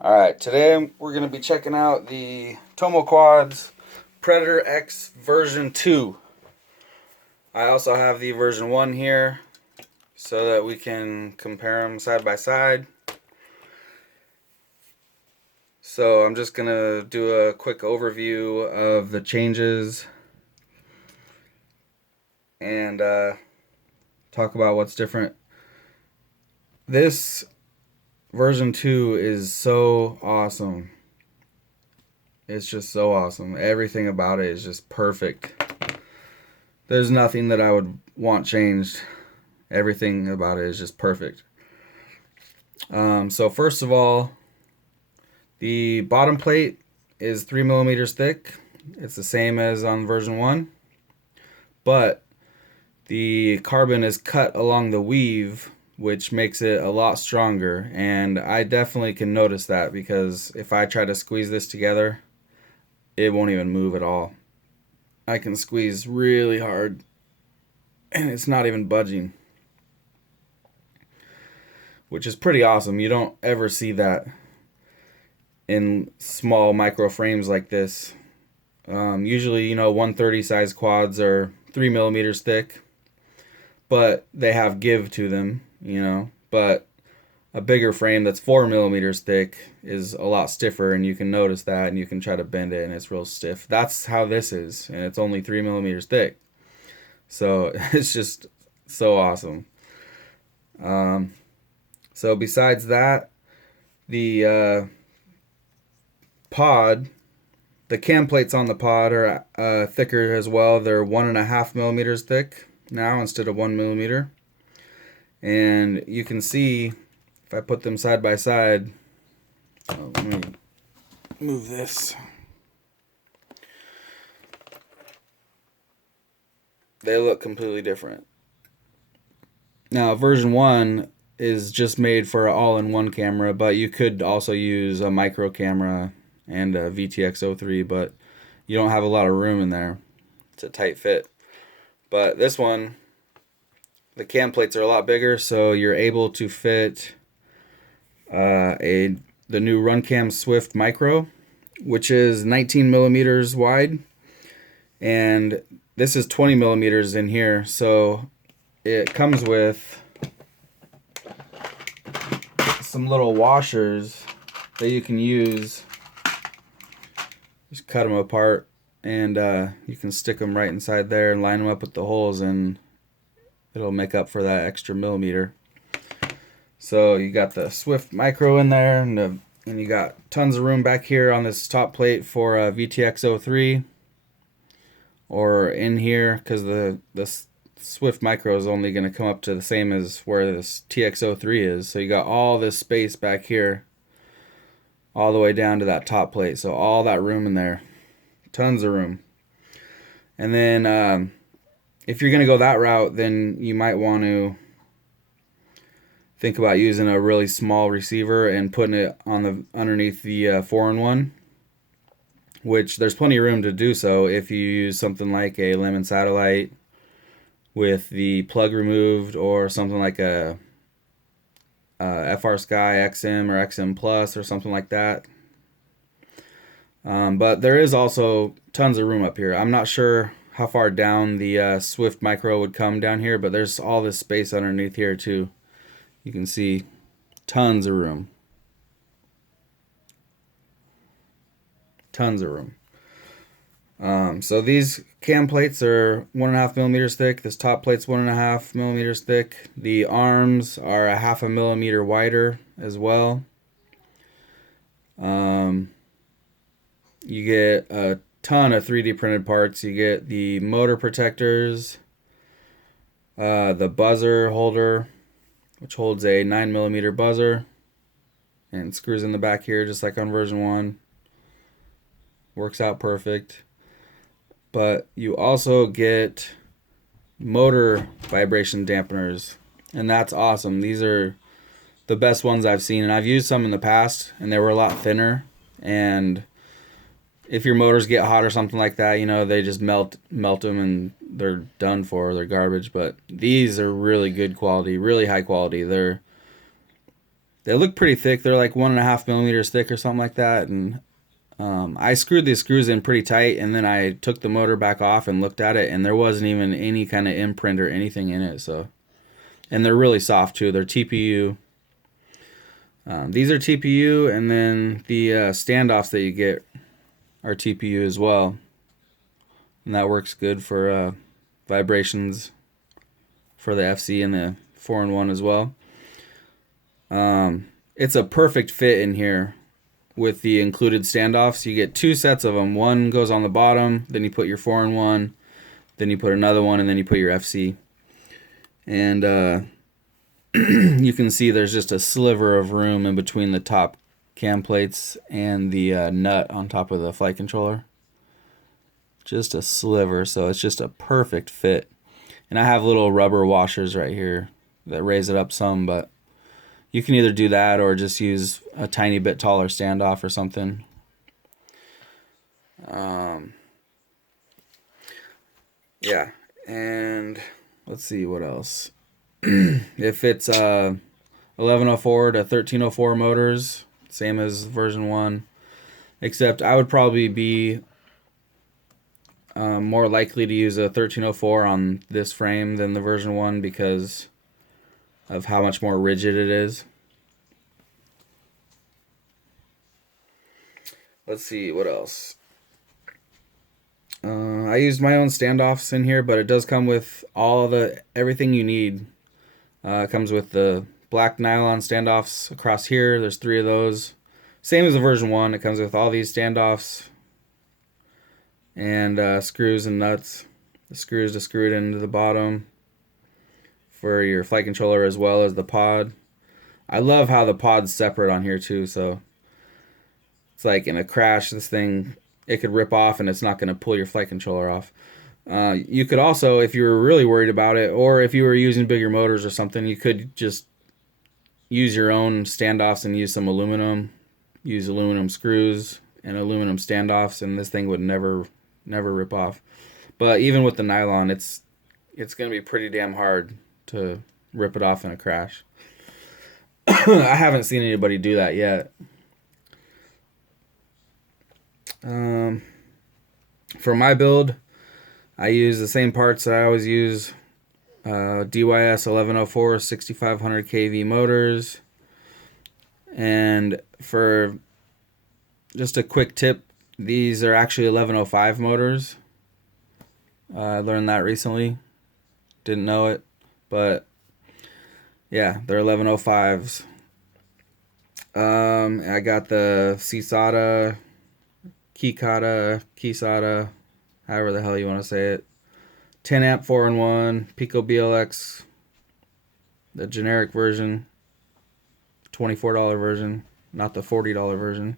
Alright, today we're going to be checking out the tomoquads Predator X version 2. I also have the version 1 here so that we can compare them side by side. So I'm just going to do a quick overview of the changes and talk about what's different. This version 2 is so awesome. It's just so awesome. Everything about it is just perfect. There's nothing that I would want changed. Everything about it is just perfect. So first of all, the bottom plate is 3 millimeters thick. It's the same as on version 1. But the carbon is cut along the weave, which makes it a lot stronger. And I definitely can notice that because if I try to squeeze this together, it won't even move at all. I can squeeze really hard and it's not even budging, which is pretty awesome. You don't ever see that in small micro frames like this. Usually, 130 size quads are 3 millimeters thick, but they have give to them, But a bigger frame that's 4 millimeters thick is a lot stiffer, and you can notice that, and you can try to bend it, and it's real stiff. That's how this is, and it's only 3 millimeters thick. So it's just so awesome. So besides that, the pod, the cam plates on the pod are thicker as well. They're 1.5 millimeters thick now instead of 1 millimeter. And you can see if I put them side by side, let me move this. They look completely different. Now, version 1 is just made for an all-in-one camera, but you could also use a micro camera and a VTX03, but you don't have a lot of room in there. It's a tight fit. But this one, the cam plates are a lot bigger, so you're able to fit the new Runcam Swift Micro, which is 19 millimeters wide, and this is 20 millimeters in here. So it comes with some little washers that you can use. Just cut them apart, and you can stick them right inside there and line them up with the holes, and it'll make up for that extra millimeter. So you got the Swift Micro in there, and you got tons of room back here on this top plate for a VTX03, or in here, because the Swift Micro is only going to come up to the same as where this TX03 is. So you got all this space back here all the way down to that top plate. So all that room in there. Tons of room. And then if you're going to go that route, then you might want to think about using a really small receiver and putting it on the underneath the 4-in-1, which there's plenty of room to do so if you use something like a Lemon Satellite with the plug removed, or something like a FR Sky XM or XM Plus or something like that. But there is also tons of room up here. I'm not sure how far down the Swift Micro would come down here, but there's all this space underneath here too. You can see tons of room. Tons of room. So these cam plates are 1.5 millimeters thick. This top plate's 1.5 millimeters thick. The arms are 0.5 millimeter wider as well. You get a ton of 3D printed parts. You get the motor protectors, the buzzer holder, which holds a 9 millimeter buzzer, and screws in the back here just like on version 1. Works out perfect. But you also get motor vibration dampeners, and that's awesome. These are the best ones I've seen, and I've used some in the past, and they were a lot thinner. And if your motors get hot or something like that, they just melt them and they're done for. They're garbage. But these are really good quality, really high quality. They They look pretty thick. They're like 1.5 millimeters thick or something like that. And I screwed these screws in pretty tight, and then I took the motor back off and looked at it, and there wasn't even any kind of imprint or anything in it. So, and they're really soft too. They're TPU. These are TPU, and then the standoffs that you get are TPU as well, and that works good for vibrations for the FC and the 4-in-1 as well. It's a perfect fit in here with the included standoffs. You get 2 sets of them. One goes on the bottom, then you put your 4-in-1, then you put another one, and then you put your FC. And you can see there's just a sliver of room in between the top cam plates and the nut on top of the flight controller. Just a sliver, so it's just a perfect fit. And I have little rubber washers right here that raise it up some, but you can either do that or just use a tiny bit taller standoff or something. Yeah, and let's see what else. If it's 1104 to 1304 motors, same as version 1, except I would probably be more likely to use a 1304 on this frame than the version 1 because of how much more rigid it is. Let's see what else. I used my own standoffs in here, but it does come with everything you need. It comes with the black nylon standoffs across here. There's 3 of those. Same as the version 1. It comes with all these standoffs and screws and nuts. The screws to screw it into the bottom for your flight controller as well as the pod. I love how the pod's separate on here too, so it's like in a crash, this thing, it could rip off and it's not going to pull your flight controller off. You could also, if you were really worried about it, or if you were using bigger motors or something, you could just use your own standoffs and use some aluminum. Use aluminum screws and aluminum standoffs, and this thing would never rip off. But even with the nylon, it's going to be pretty damn hard to rip it off in a crash. I haven't seen anybody do that yet. For my build, I use the same parts that I always use. DYS 1104 6500 kV motors. And for just a quick tip, these are actually 1105 motors. I learned that recently. Didn't know it, but yeah, they're 1105s. I got the Kisada, however the hell you want to say it. 10 amp 4-in-1, Pico BLX, the generic version, $24 version, not the $40 version.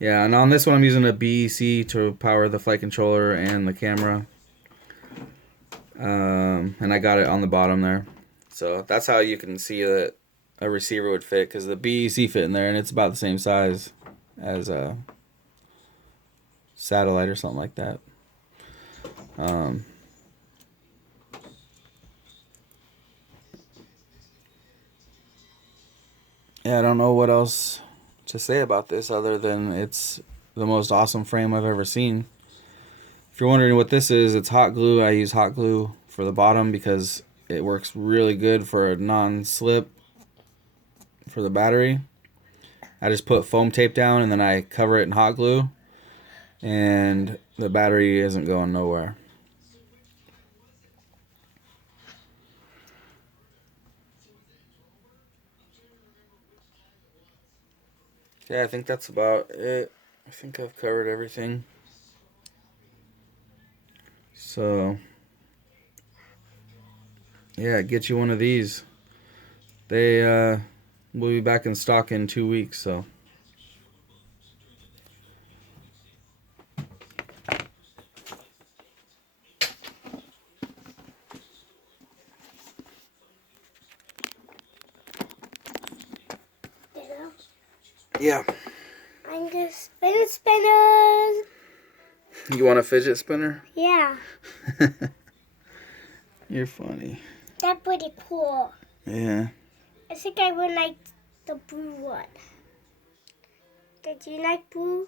Yeah, and on this one I'm using a BEC to power the flight controller and the camera. And I got it on the bottom there. So that's how you can see that a receiver would fit, because the BEC fit in there and it's about the same size as a satellite or something like that. Yeah, I don't know what else to say about this other than it's the most awesome frame I've ever seen. If you're wondering what this is, it's hot glue. I use hot glue for the bottom because it works really good for a non-slip for the battery. I just put foam tape down and then I cover it in hot glue, and the battery isn't going nowhere. Yeah, I think that's about it. I think I've covered everything. So, yeah, get you one of these. They will be back in stock in 2 weeks, so. Yeah. I'm just spinning spinners. You want a fidget spinner? Yeah. You're funny. That pretty cool. Yeah. I think I would like the blue one. Did you like blue?